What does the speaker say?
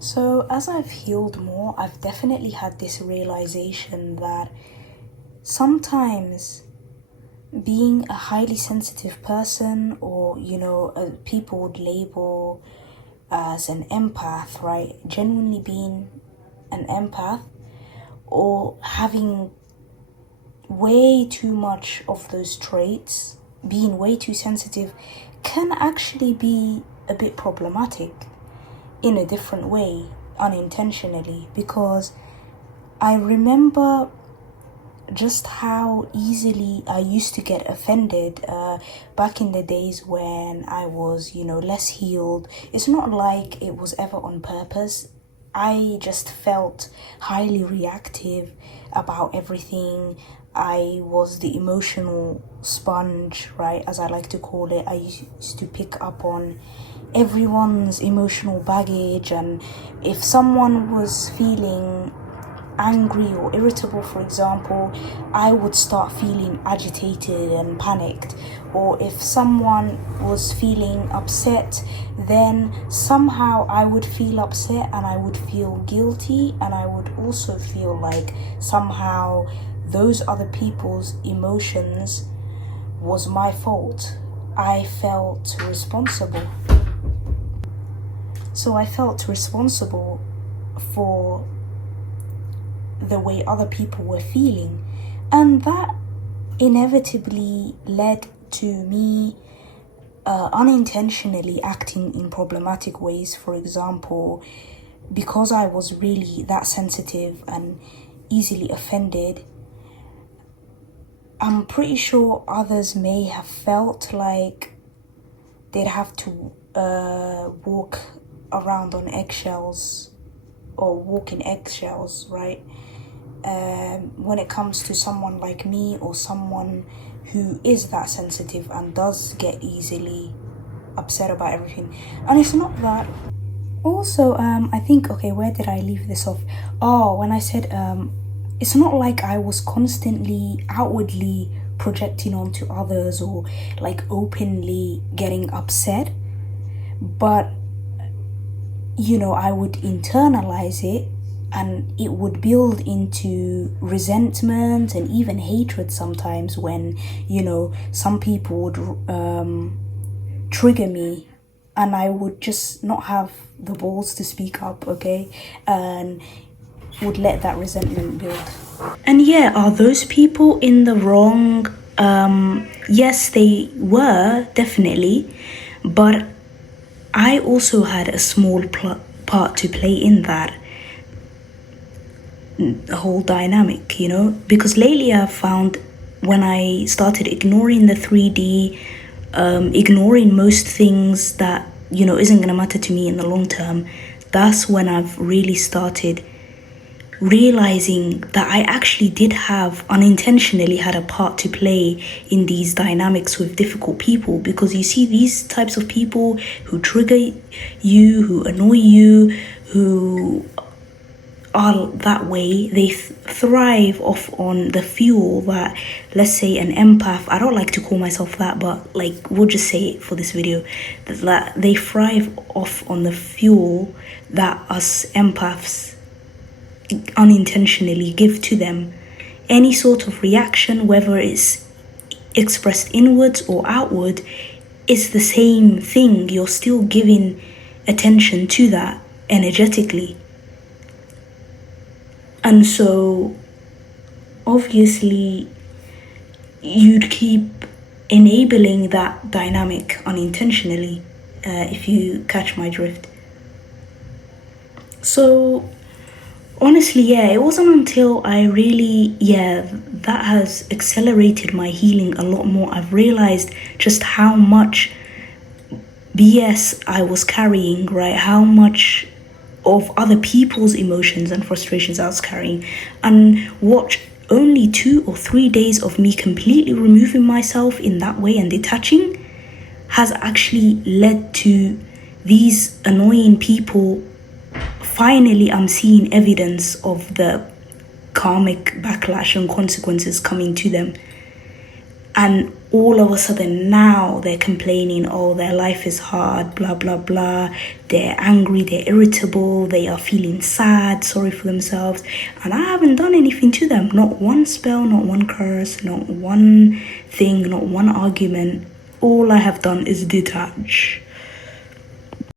So, as I've healed more, I've definitely had this realization that sometimes being a highly sensitive person, or people would label as an empath, right? Genuinely being an empath or having way too much of those traits, being way too sensitive, can actually be a bit problematic in a different way, unintentionally, because I remember just how easily I used to get offended back in the days when I was, less healed. It's not like it was ever on purpose. I just felt highly reactive about everything. I was the emotional sponge, right, as I like to call it. I used to pick up on everyone's emotional baggage, and if someone was feeling angry or irritable, for example, I would start feeling agitated and panicked. Or if someone was feeling upset, then somehow I would feel upset and I would feel guilty, and I would also feel like somehow those other people's emotions was my fault. I felt responsible. So I felt responsible for the way other people were feeling, and that inevitably led to me unintentionally acting in problematic ways. For example, because I was really that sensitive and easily offended, I'm pretty sure others may have felt like they'd have to walk around on eggshells or walk in eggshells, right? When it comes to someone like me, or someone who is that sensitive and does get easily upset about everything. And it's not that. Also, I think, okay, where did I leave this off? Oh, when I said it's not like I was constantly outwardly projecting onto others or like openly getting upset, but I would internalize it, and it would build into resentment and even hatred sometimes when some people would trigger me, and I would just not have the balls to speak up, okay, and would let that resentment build. And yeah, are those people in the wrong? Yes, they were, definitely, but I also had a small part to play in that whole dynamic, because lately I've found when I started ignoring the 3D, ignoring most things that isn't going to matter to me in the long term, that's when I've really started realizing that I actually did have unintentionally had a part to play in these dynamics with difficult people. Because you see these types of people who trigger you, who annoy you, who are that way, they thrive off on the fuel that, let's say, an empath, I don't like to call myself that, but like we'll just say it for this video, that they thrive off on the fuel that us empaths unintentionally give to them. Any sort of reaction, whether it's expressed inwards or outward, is the same thing. You're still giving attention to that energetically. And so obviously you'd keep enabling that dynamic unintentionally, if you catch my drift. So honestly, yeah, it wasn't until I really, that has accelerated my healing a lot more. I've realized just how much BS I was carrying, right? How much of other people's emotions and frustrations I was carrying. And watch, only 2 or 3 days of me completely removing myself in that way and detaching has actually led to these annoying people. Finally, I'm seeing evidence of the karmic backlash and consequences coming to them. And all of a sudden now they're complaining, oh, their life is hard, blah, blah, blah. They're angry, they're irritable, they are feeling sad, sorry for themselves. And I haven't done anything to them. Not one spell, not one curse, not one thing, not one argument. All I have done is detach.